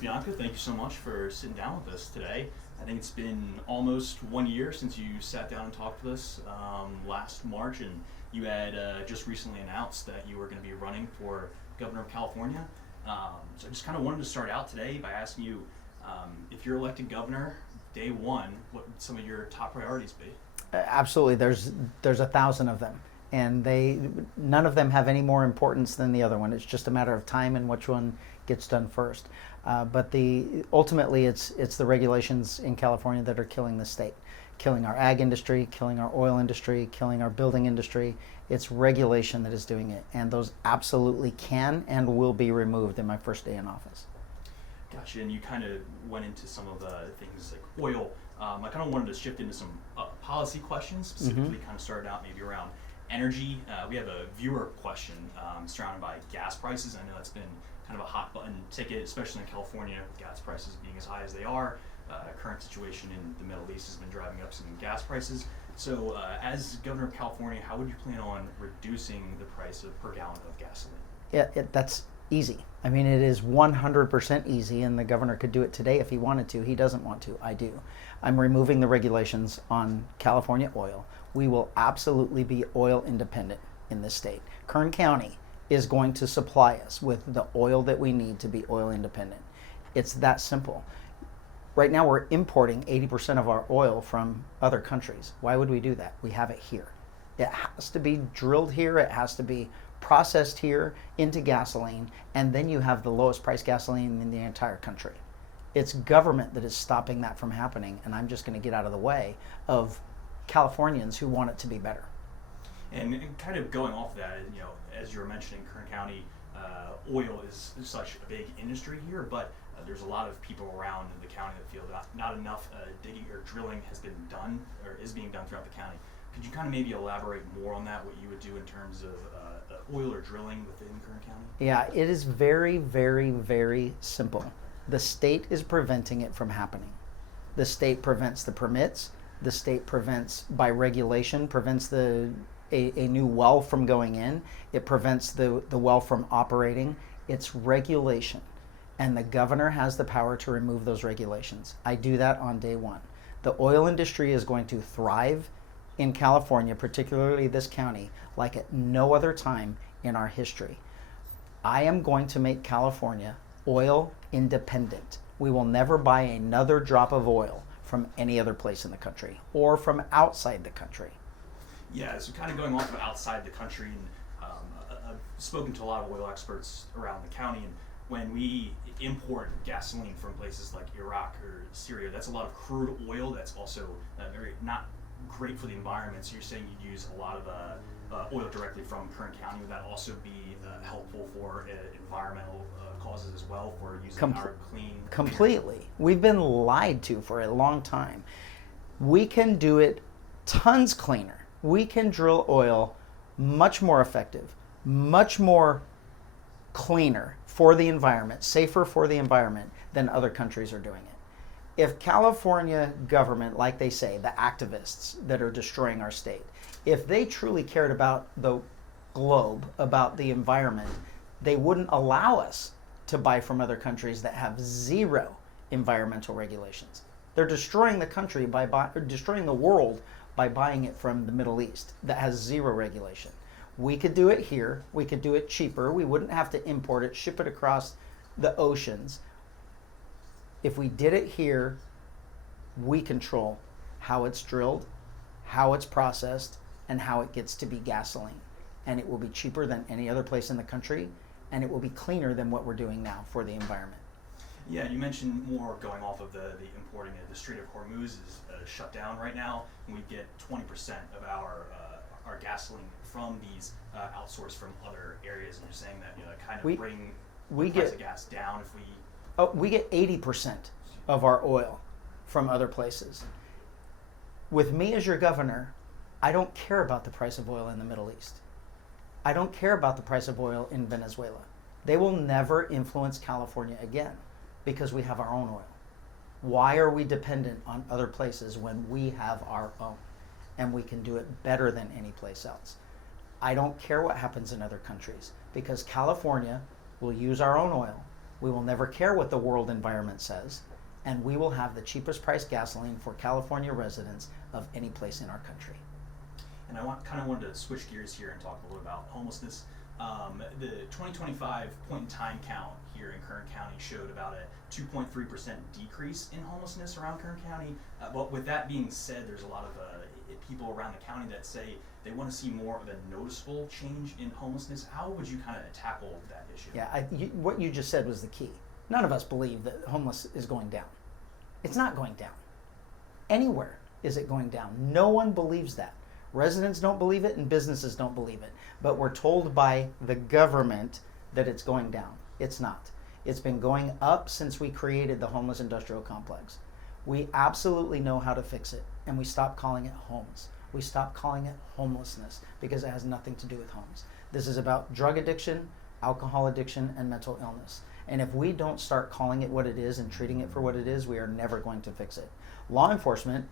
Bianco, thank you so much for sitting down with us today. I think it's been almost 1 year since you sat down and talked with us last March, and you had just recently announced that you were going to be running for governor of California. So I just kind of wanted to start out today by asking you, if you're elected governor, day one, what would some of your top priorities be? Absolutely, there's 1,000 of them, and none of them have any more importance than the other one. It's just a matter of time and which one gets done first. But ultimately, it's the regulations in California that are killing the state, killing our ag industry, killing our oil industry, killing our building industry. It's regulation that is doing it, and those absolutely can and will be removed in my first day in office. Gotcha, and you kind of went into some of the things like oil. I kind of wanted to shift into some policy questions, specifically kind of started out maybe around energy. We have a viewer question surrounded by gas prices. I know that's been kind of a hot button ticket, especially in California, with gas prices being as high as they are. Current situation in the Middle East has been driving up some gas prices. So as governor of California, how would you plan on reducing the price per gallon of gasoline? Yeah, that's easy. I mean, it is 100% easy, and the governor could do it today if he wanted to. He doesn't want to. I do. I'm removing the regulations on California oil. We will absolutely be oil independent in this state. Kern County is going to supply us with the oil that we need to be oil independent. It's that simple. Right now we're importing 80% of our oil from other countries. Why would we do that? We have it here. It has to be drilled here. It has to be processed here into gasoline, and then you have the lowest price gasoline in the entire country. It's government that is stopping that from happening, and I'm just going to get out of the way of Californians who want it to be better. And kind of going off of that, as you were mentioning, Kern County oil is such a big industry here, but there's a lot of people around the county that feel that not enough digging or drilling has been done or is being done throughout the county. Could you kind of maybe elaborate more on that, what you would do in terms of oil or drilling within Kern County? Yeah, it is very, very, very simple. The state is preventing it from happening. The state prevents the permits. The state prevents, by regulation, prevents a new well from going in. It prevents the well from operating. It's regulation. And the governor has the power to remove those regulations. I do that on day one. The oil industry is going to thrive in California, particularly this county, like at no other time in our history. I am going to make California oil independent. We will never buy another drop of oil from any other place in the country or from outside the country. Yeah, so kind of going off of outside the country, and I've spoken to a lot of oil experts around the county, and when we import gasoline from places like Iraq or Syria, that's a lot of crude oil that's also very not great for the environment. So you're saying you'd use a lot of oil directly from Kern County. Would that also be helpful for environmental causes as well, for using our clean? Completely. We've been lied to for a long time. We can do it tons cleaner. We can drill oil much more effective, much more cleaner for the environment, safer for the environment than other countries are doing it. If California government, like they say, the activists that are destroying our state, if they truly cared about the globe, about the environment, they wouldn't allow us to buy from other countries that have zero environmental regulations. They're destroying the country destroying the world by buying it from the Middle East that has zero regulation. We could do it here. We could do it cheaper. We wouldn't have to import it, ship it across the oceans. If we did it here, we control how it's drilled, how it's processed, and how it gets to be gasoline. And it will be cheaper than any other place in the country, and it will be cleaner than what we're doing now for the environment. Yeah, you mentioned more going off of the importing. The Strait of Hormuz is shut down right now, and we get 20% of our gasoline from these outsourced from other areas. And you're saying that kind of bring the price of gas down if we. Oh, we get 80% of our oil from other places. With me as your governor, I don't care about the price of oil in the Middle East. I don't care about the price of oil in Venezuela. They will never influence California again because we have our own oil. Why are we dependent on other places when we have our own and we can do it better than any place else? I don't care what happens in other countries because California will use our own oil. We will never care what the world environment says. And we will have the cheapest price gasoline for California residents of any place in our country. And I wanted to switch gears here and talk a little about homelessness. The 2025 point in time count here in Kern County showed about a 2.3% decrease in homelessness around Kern County. But with that being said, there's a lot of people around the county that say they want to see more of a noticeable change in homelessness. How would you kind of tackle that issue? Yeah, what you just said was the key. None of us believe that homeless is going down. It's not going down. Anywhere is it going down. No one believes that. Residents don't believe it and businesses don't believe it. But we're told by the government that it's going down. It's not. It's been going up since we created the homeless industrial complex. We absolutely know how to fix it, and we stopped calling it homes. We stopped calling it homelessness because it has nothing to do with homes. This is about drug addiction, alcohol addiction, and mental illness. And if we don't start calling it what it is and treating it for what it is, we are never going to fix it. Law enforcement,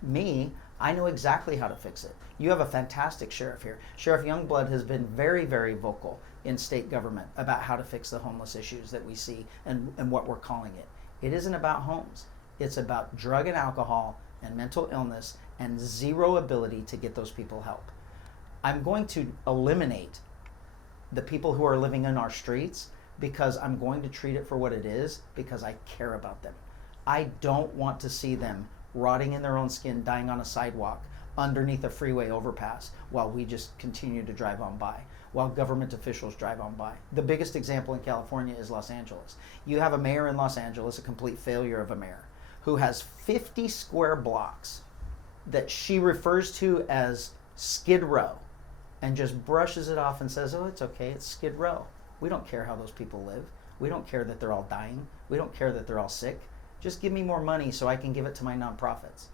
I know exactly how to fix it. You have a fantastic sheriff here. Sheriff Youngblood has been very, very vocal in state government about how to fix the homeless issues that we see and what we're calling it. It isn't about homes. It's about drug and alcohol and mental illness and zero ability to get those people help. I'm going to eliminate the people who are living in our streets because I'm going to treat it for what it is because I care about them. I don't want to see them rotting in their own skin, dying on a sidewalk underneath a freeway overpass while we just continue to drive on by, while government officials drive on by. The biggest example in California is Los Angeles. You have a mayor in Los Angeles, a complete failure of a mayor, who has 50 square blocks that she refers to as Skid Row and just brushes it off and says, oh, it's okay, it's Skid Row. We don't care how those people live. We don't care that they're all dying. We don't care that they're all sick. Just give me more money so I can give it to my nonprofits.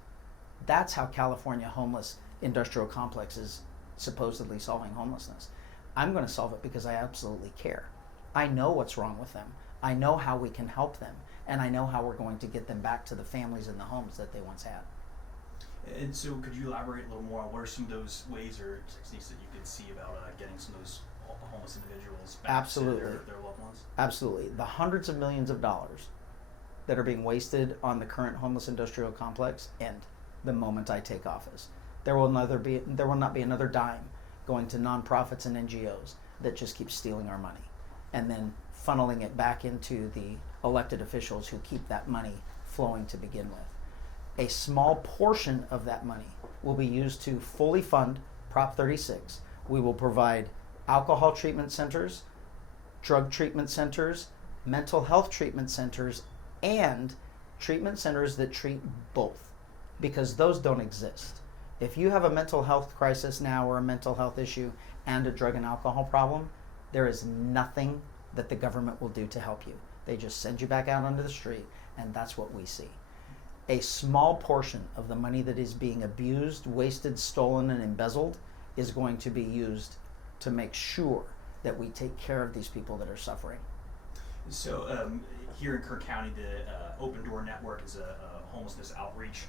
That's how California homeless industrial complex is supposedly solving homelessness. I'm going to solve it because I absolutely care. I know what's wrong with them. I know how we can help them. And I know how we're going to get them back to the families and the homes that they once had. And so could you elaborate a little more on what are some of those ways or techniques that you could see about getting some of those homeless individuals back to their loved ones? Absolutely. The hundreds of millions of dollars that are being wasted on the current homeless industrial complex end the moment I take office. There will not be another dime going to nonprofits and NGOs that just keep stealing our money and then funneling it back into the elected officials who keep that money flowing to begin with. A small portion of that money will be used to fully fund Prop 36. We will provide alcohol treatment centers, drug treatment centers, mental health treatment centers, and treatment centers that treat both, because those don't exist. If you have a mental health crisis now or a mental health issue and a drug and alcohol problem, there is nothing that the government will do to help you. They just send you back out onto the street, and that's what we see. A small portion of the money that is being abused, wasted, stolen, and embezzled is going to be used to make sure that we take care of these people that are suffering. So here in Kern County, the Open Door Network is a homelessness outreach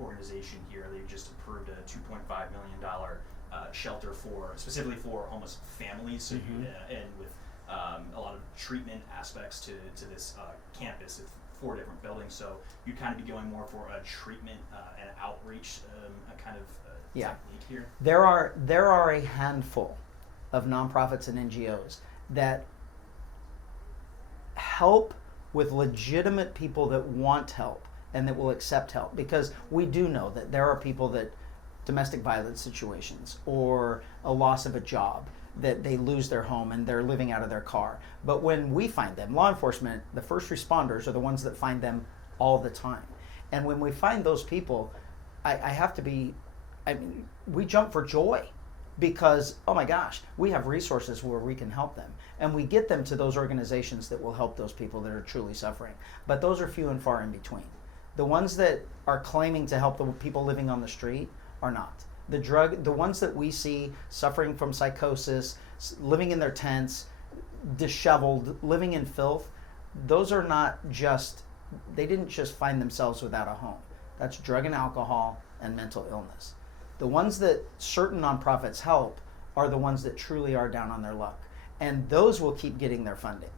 organization here. They just approved a $2.5 million shelter specifically for homeless families. So and with a lot of treatment aspects to this campus. It's 4 different buildings, so you kind of be going more for a treatment and outreach technique here. There are a handful of nonprofits and NGOs that help with legitimate people that want help and that will accept help, because we do know that there are people that domestic violence situations or a loss of a job, that they lose their home and they're living out of their car. But when we find them, law enforcement, the first responders are the ones that find them all the time. And when we find those people, we jump for joy because, oh my gosh, we have resources where we can help them. And we get them to those organizations that will help those people that are truly suffering. But those are few and far in between. The ones that are claiming to help the people living on the street are not. The ones that we see suffering from psychosis, living in their tents, disheveled, living in filth, those are not just, they didn't just find themselves without a home. That's drug and alcohol and mental illness. The ones that certain nonprofits help are the ones that truly are down on their luck. And those will keep getting their funding.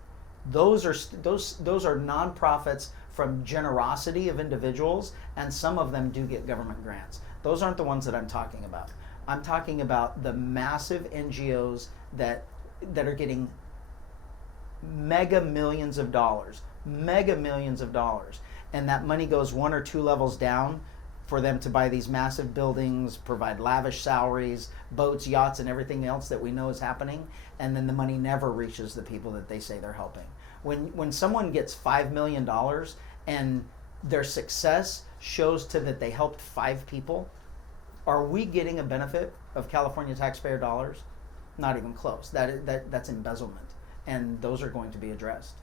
Those are those are nonprofits from generosity of individuals, and some of them do get government grants. Those aren't the ones that I'm talking about. I'm talking about the massive NGOs that are getting mega millions of dollars, and that money goes one or two levels down for them to buy these massive buildings, provide lavish salaries, boats, yachts, and everything else that we know is happening, and then the money never reaches the people that they say they're helping. When someone gets $5 million and their success shows to that they helped 5 people, are we getting a benefit of California taxpayer dollars? Not even close. That's embezzlement, and those are going to be addressed.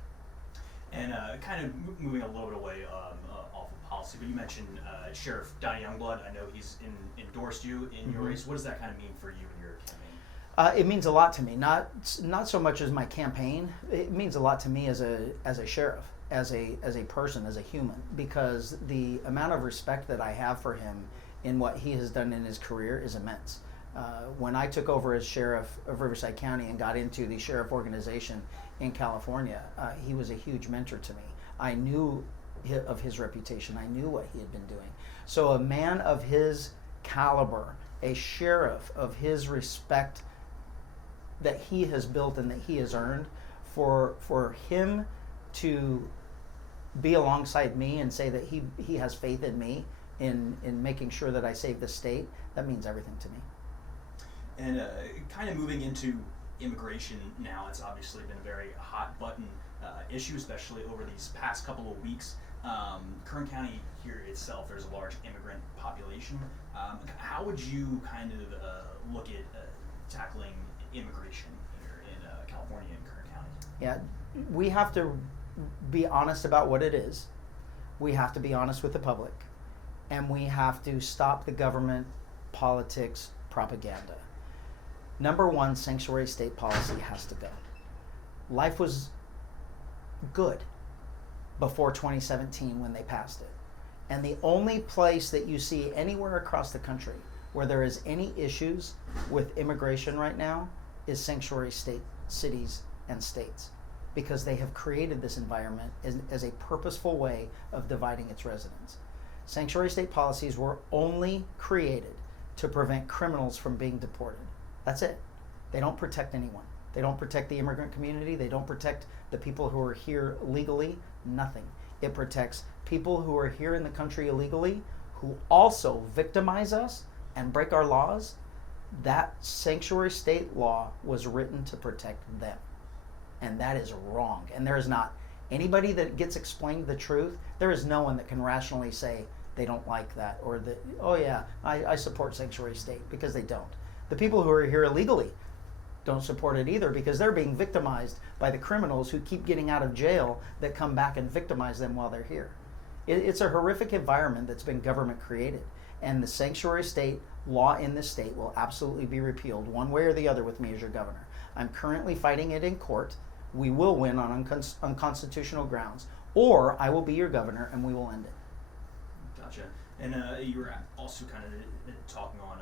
And kind of moving a little bit away off of policy, but you mentioned Sheriff Donnie Youngblood. I know he's endorsed you in your race. What does that kind of mean for you and your campaign? It means a lot to me. Not so much as my campaign. It means a lot to me as a sheriff, as a person, as a human, because the amount of respect that I have for him in what he has done in his career is immense. When I took over as sheriff of Riverside County and got into the sheriff organization in California, he was a huge mentor to me. I knew of his reputation. I knew what he had been doing. So a man of his caliber, a sheriff of his respect that he has built and that he has earned, for him to be alongside me and say that he has faith in me in making sure that I save the state, that means everything to me. And kind of moving into immigration now, it's obviously been a very hot button issue, especially over these past couple of weeks. Kern County here itself, there's a large immigrant population. How would you kind of look at tackling immigration here in California and Kern County? Yeah, we have to be honest about what it is. We have to be honest with the public. And we have to stop the government politics propaganda. Number one, sanctuary state policy has to go. Life was good before 2017 when they passed it. And the only place that you see anywhere across the country where there is any issues with immigration right now is sanctuary state cities and states, because they have created this environment as a purposeful way of dividing its residents. Sanctuary state policies were only created to prevent criminals from being deported. That's it. They don't protect anyone. They don't protect the immigrant community. They don't protect the people who are here legally. Nothing. It protects people who are here in the country illegally, who also victimize us and break our laws. That sanctuary state law was written to protect them. And that is wrong. And there is not anybody that gets explained the truth. There is no one that can rationally say they don't like that, or that, oh yeah, I support sanctuary state, because they don't. The people who are here illegally don't support it either, because they're being victimized by the criminals who keep getting out of jail that come back and victimize them while they're here. It's a horrific environment that's been government created, and the sanctuary state law in this state will absolutely be repealed one way or the other with me as your governor. I'm currently fighting it in court. We will win on unconstitutional grounds, or I will be your governor and we will end it. Gotcha. And you were also kind of talking on,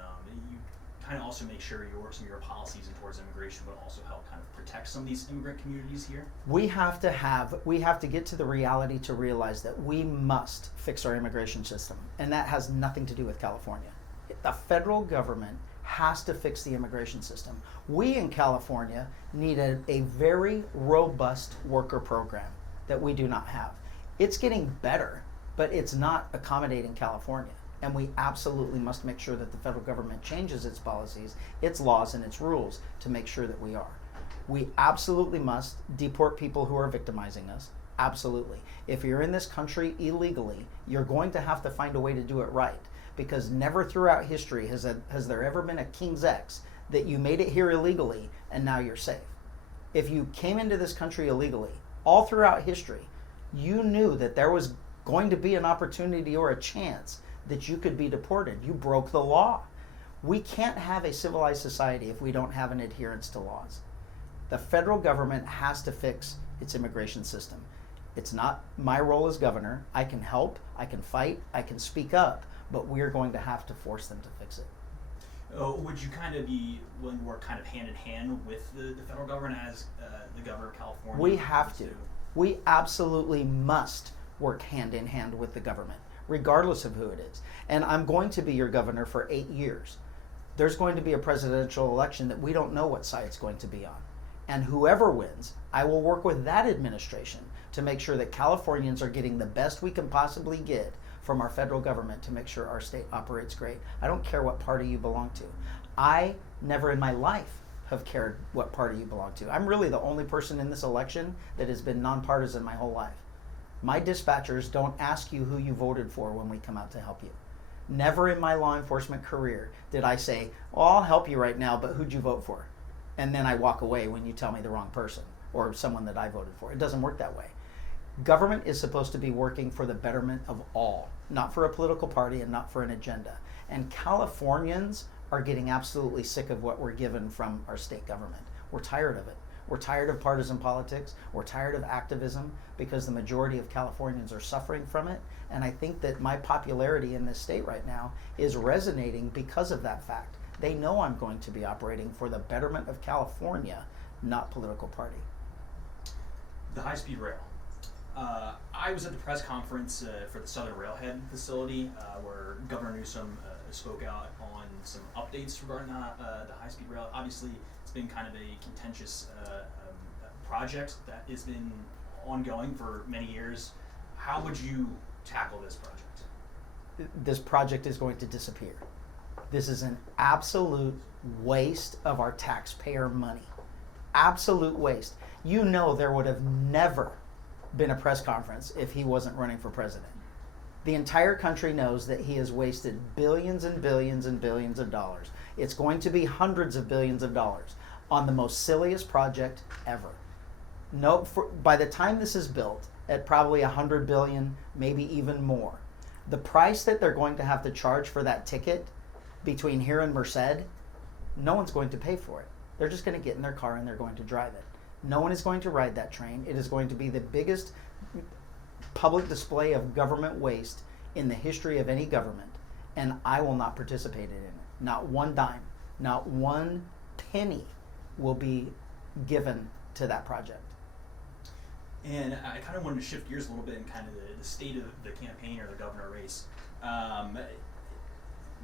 you kind of also make sure you work some of your policies in towards immigration, but also help kind of protect some of these immigrant communities here. We have to get to the reality to realize that we must fix our immigration system, and that has nothing to do with California. The federal government has to fix the immigration system. We in California need a very robust worker program that we do not have. It's getting better, but it's not accommodating California. And we absolutely must make sure that the federal government changes its policies, its laws, and its rules to make sure that we are. We absolutely must deport people who are victimizing us. Absolutely. If you're in this country illegally, you're going to have to find a way to do it right, because never throughout history has there ever been a King's X that you made it here illegally and now you're safe. If you came into this country illegally, all throughout history, you knew that there was going to be an opportunity or a chance that you could be deported. You broke the law. We can't have a civilized society if we don't have an adherence to laws. The federal government has to fix its immigration system. It's not my role as governor. I can help, I can fight, I can speak up, but we're going to have to force them to fix it. Would you kind of be willing to work kind of hand in hand with the federal government as the governor of California? We have to. We absolutely must work hand in hand with the government, regardless of who it is. And I'm going to be your governor for 8 years. There's going to be a presidential election that we don't know what side it's going to be on. And whoever wins, I will work with that administration to make sure that Californians are getting the best we can possibly get from our federal government to make sure our state operates great. I don't care what party you belong to. I never in my life have cared what party you belong to. I'm really the only person in this election that has been nonpartisan my whole life. My dispatchers don't ask you who you voted for when we come out to help you. Never in my law enforcement career did I say, well, I'll help you right now, but who'd you vote for? And then I walk away when you tell me the wrong person or someone that I voted for. It doesn't work that way. Government is supposed to be working for the betterment of all, not for a political party and not for an agenda. And Californians are getting absolutely sick of what we're given from our state government. We're tired of it. We're tired of partisan politics. We're tired of activism because the majority of Californians are suffering from it. And I think that my popularity in this state right now is resonating because of that fact. They know I'm going to be operating for the betterment of California, not political party. The high-speed rail. I was at the press conference for the Southern Railhead facility where Governor Newsom spoke out on some updates regarding the high-speed rail. Obviously, it's been kind of a contentious project that has been ongoing for many years. How would you tackle this project? This project is going to disappear. This is an absolute waste of our taxpayer money. Absolute waste. You know there would have never been a press conference if he wasn't running for president. The entire country knows that he has wasted billions and billions and billions of dollars. It's going to be hundreds of billions of dollars on the most silliest project ever. By the time this is built, at probably $100 billion, maybe even more, the price that they're going to have to charge for that ticket between here and Merced, no one's going to pay for it. They're just going to get in their car and they're going to drive it. No one is going to ride that train. It is going to be the biggest public display of government waste in the history of any government, and I will not participate in it. Not one dime, not one penny will be given to that project. And I kind of wanted to shift gears a little bit in kind of the state of the campaign or the governor race.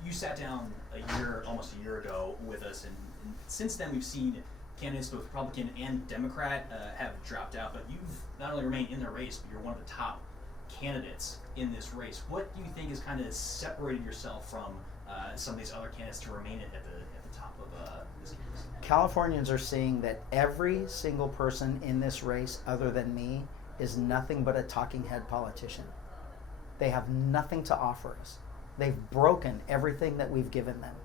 You sat down almost a year ago with us, and since then we've seen candidates, both Republican and Democrat, have dropped out, but you've not only remained in the race, but you're one of the top candidates in this race. What do you think has kind of separated yourself from some of these other candidates to remain at the top of this race? Californians are seeing that every single person in this race, other than me, is nothing but a talking head politician. They have nothing to offer us. They've broken everything that we've given them.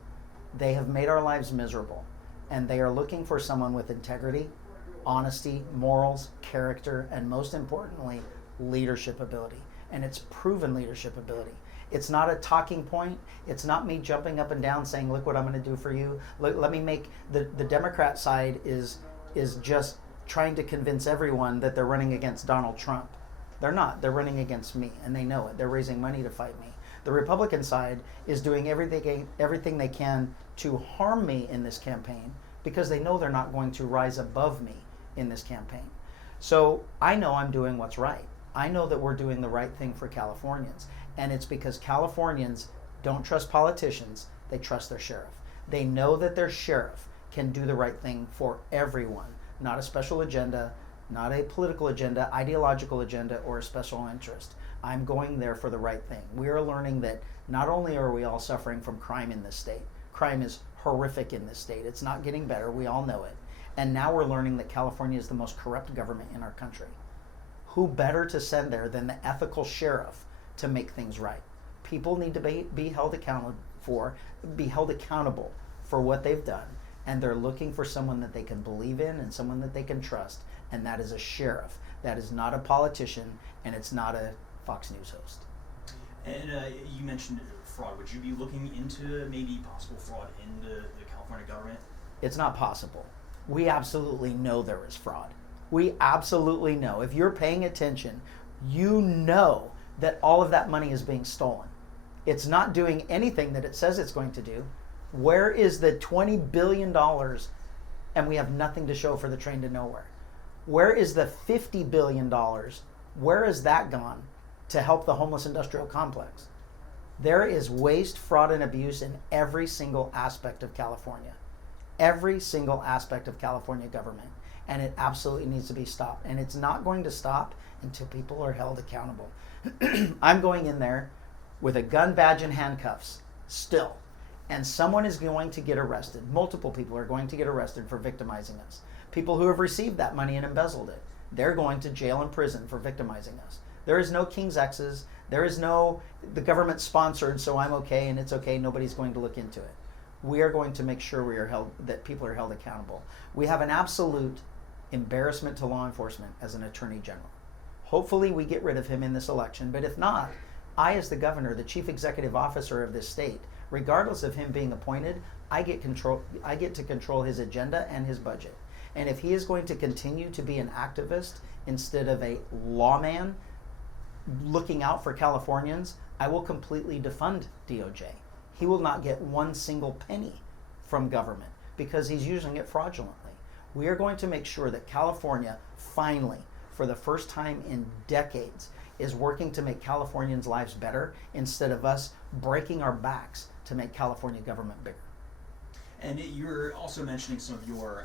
They have made our lives miserable. And they are looking for someone with integrity, honesty, morals, character, and most importantly, leadership ability. And it's proven leadership ability. It's not a talking point. It's not me jumping up and down saying, look what I'm going to do for you. Let me make the Democrat side is just trying to convince everyone that they're running against Donald Trump. They're not. They're running against me, and they know it. They're raising money to fight me. The Republican side is doing everything they can to harm me in this campaign because they know they're not going to rise above me in this campaign. So I know I'm doing what's right. I know that we're doing the right thing for Californians. And it's because Californians don't trust politicians, they trust their sheriff. They know that their sheriff can do the right thing for everyone, not a special agenda, not a political agenda, ideological agenda, or a special interest. I'm going there for the right thing. We are learning that not only are we all suffering from crime in this state, crime is horrific in this state. It's not getting better. We all know it. And now we're learning that California is the most corrupt government in our country. Who better to send there than the ethical sheriff to make things right? People need to be held accountable for what they've done. And they're looking for someone that they can believe in and someone that they can trust. And that is a sheriff. That is not a politician, and it's not a Fox News host. And you mentioned fraud. Would you be looking into maybe possible fraud in the California government? It's not possible. We absolutely know there is fraud. We absolutely know. If you're paying attention, you know that all of that money is being stolen. It's not doing anything that it says it's going to do. Where is the $20 billion and we have nothing to show for the train to nowhere? Where is the $50 billion? Where has that gone to help the homeless industrial complex? There is waste, fraud, and abuse in every single aspect of California. Every single aspect of California government. And it absolutely needs to be stopped. And it's not going to stop until people are held accountable. I'm going in there with a gun badge and handcuffs still. And someone is going to get arrested. Multiple people are going to get arrested for victimizing us. People who have received that money and embezzled it, they're going to jail and prison for victimizing us. There is no King's X's. There is no, the government sponsored, so I'm okay and it's okay, nobody's going to look into it. We are going to make sure that people are held accountable. We have an absolute embarrassment to law enforcement as an attorney general. Hopefully we get rid of him in this election, but if not, I as the governor, the chief executive officer of this state, regardless of him being appointed, I get to control his agenda and his budget. And if he is going to continue to be an activist instead of a lawman looking out for Californians, I will completely defund DOJ. He will not get one single penny from government because he's using it fraudulently. We are going to make sure that California finally, for the first time in decades, is working to make Californians' lives better instead of us breaking our backs to make California government bigger. And you're also mentioning some of your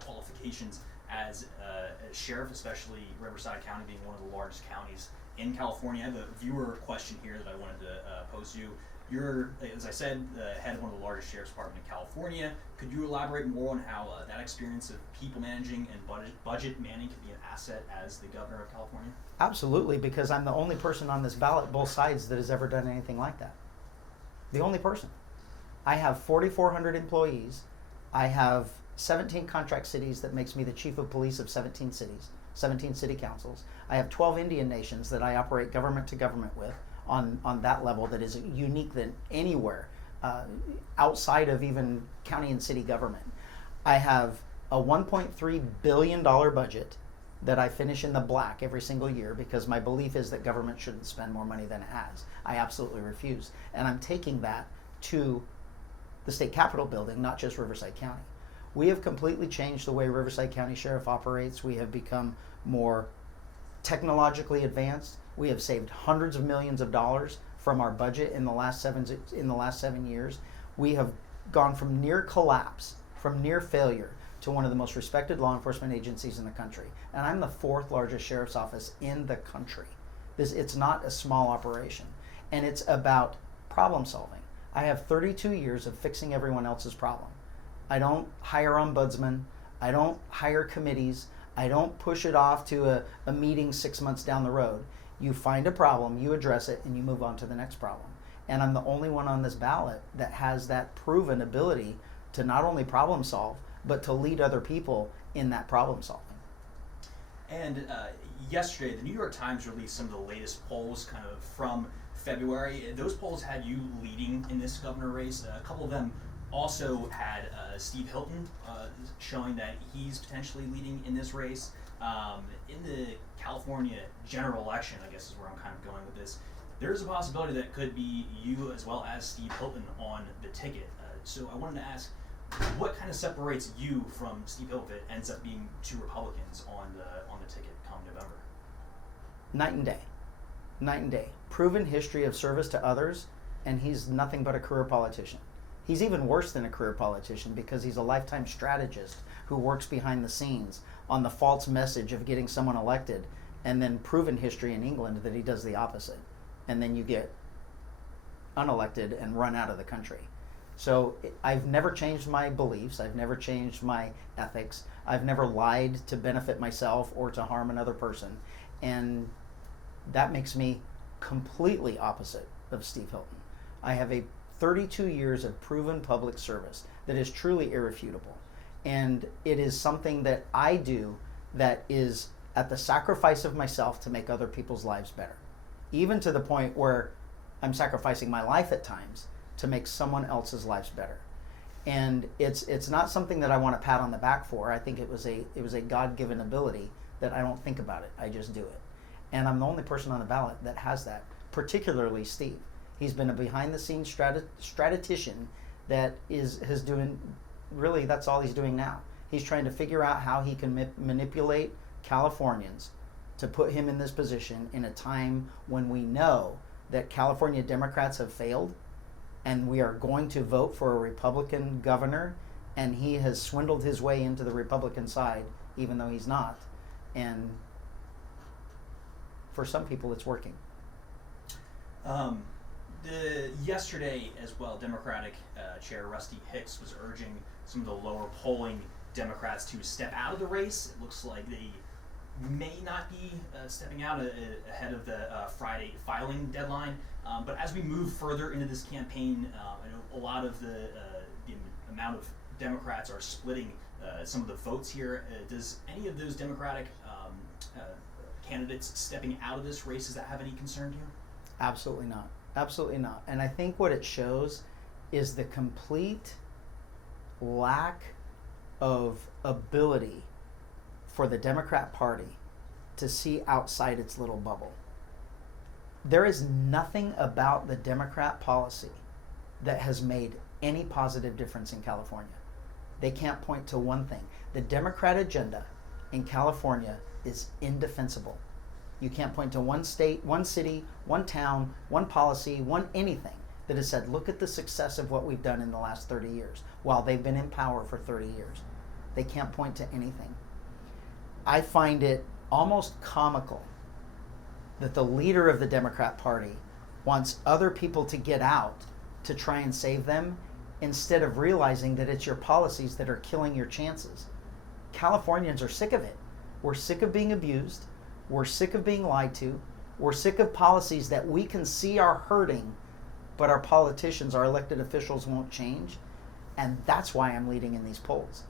qualifications as a sheriff, especially Riverside County being one of the largest counties in California. I have a viewer question here that I wanted to pose to you. You're, as I said, the head of one of the largest sheriff's departments in California. Could you elaborate more on how that experience of people managing and budget manning can be an asset as the governor of California? Absolutely, because I'm the only person on this ballot, both sides, that has ever done anything like that. The only person. I have 4,400 employees. I have 17 contract cities that makes me the chief of police of 17 cities, 17 city councils. I have 12 Indian nations that I operate government to government with on that level that is unique than anywhere outside of even county and city government. I have a $1.3 billion budget that I finish in the black every single year because my belief is that government shouldn't spend more money than it has. I absolutely refuse. And I'm taking that to the state capitol building, not just Riverside County. We have completely changed the way Riverside County Sheriff operates. We have become more technologically advanced. We have saved hundreds of millions of dollars from our budget in the last 7 years. We have gone from near collapse, from near failure, to one of the most respected law enforcement agencies in the country. And I'm the 4th largest sheriff's office in the country. It's not a small operation. And it's about problem solving. I have 32 years of fixing everyone else's problem. I don't hire ombudsmen. I don't hire committees. I don't push it off to a meeting 6 months down the road. You find a problem, you address it, and you move on to the next problem. And I'm the only one on this ballot that has that proven ability to not only problem solve, but to lead other people in that problem solving. And yesterday, the New York Times released some of the latest polls kind of from February. Those polls had you leading in this governor race. A couple of them also had Steve Hilton showing that he's potentially leading in this race. In the California general election, I guess is where I'm kind of going with this, there's a possibility that it could be you as well as Steve Hilton on the ticket. So I wanted to ask, what kind of separates you from Steve Hilton if it ends up being 2 Republicans on the ticket come November? Night and day. Night and day. Proven history of service to others, and he's nothing but a career politician. He's even worse than a career politician because he's a lifetime strategist who works behind the scenes on the false message of getting someone elected, and then proven history in England that he does the opposite. And then you get unelected and run out of the country. So I've never changed my beliefs. I've never changed my ethics. I've never lied to benefit myself or to harm another person. And that makes me completely opposite of Steve Hilton. I have a 32 years of proven public service that is truly irrefutable. And it is something that I do that is at the sacrifice of myself to make other people's lives better. Even to the point where I'm sacrificing my life at times to make someone else's lives better. And it's not something that I want to pat on the back for. I think it was a God-given ability that I don't think about it. I just do it. And I'm the only person on the ballot that has that, particularly Steve. He's been a behind-the-scenes strategician that is doing, really that's all he's doing now. He's trying to figure out how he can manipulate Californians to put him in this position in a time when we know that California Democrats have failed and we are going to vote for a Republican governor, and he has swindled his way into the Republican side even though he's not. And for some people it's working. Yesterday as well, Democratic Chair Rusty Hicks was urging some of the lower polling Democrats to step out of the race. It looks like they may not be stepping out ahead of the Friday filing deadline. But as we move further into this campaign, I know a lot of the amount of Democrats are splitting some of the votes here. Does any of those Democratic candidates stepping out of this race, does that have any concern to you? Absolutely not. Absolutely not. And I think what it shows is the complete lack of ability for the Democrat Party to see outside its little bubble. There is nothing about the Democrat policy that has made any positive difference in California. They can't point to one thing. The Democrat agenda in California is indefensible. You can't point to one state, one city, one town, one policy, one anything that has said, look at the success of what we've done in the last 30 years while they've been in power for 30 years. They can't point to anything. I find it almost comical that the leader of the Democrat Party wants other people to get out to try and save them instead of realizing that it's your policies that are killing your chances. Californians are sick of it. We're sick of being abused. We're sick of being lied to. We're sick of policies that we can see are hurting, but our politicians, our elected officials won't change. And that's why I'm leading in these polls.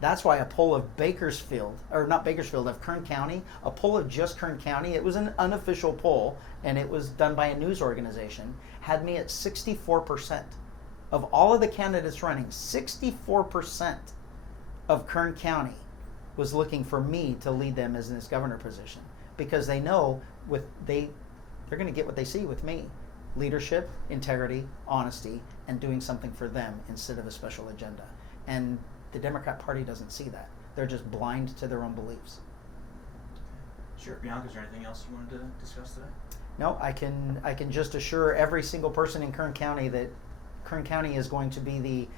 That's why a poll of Bakersfield, or not Bakersfield, of Kern County, a poll of just Kern County, it was an unofficial poll, and it was done by a news organization, had me at 64%. Of all of the candidates running, 64% of Kern County was looking for me to lead them as in this governor position, because they know they're going to get what they see with me: leadership, integrity, honesty, and doing something for them instead of a special agenda. And the Democrat Party doesn't see that. They're just blind to their own beliefs. Sure. Bianco, is there anything else you wanted to discuss today? No, I can just assure every single person in Kern County that Kern County is going to be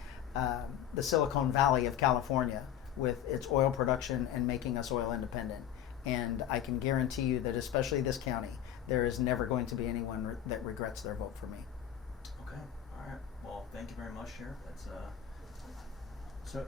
the Silicon Valley of California, with its oil production and making us oil independent. And I can guarantee you that, especially this county, there is never going to be anyone that regrets their vote for me. Okay. All right. Well, thank you very much, Sheriff. That's So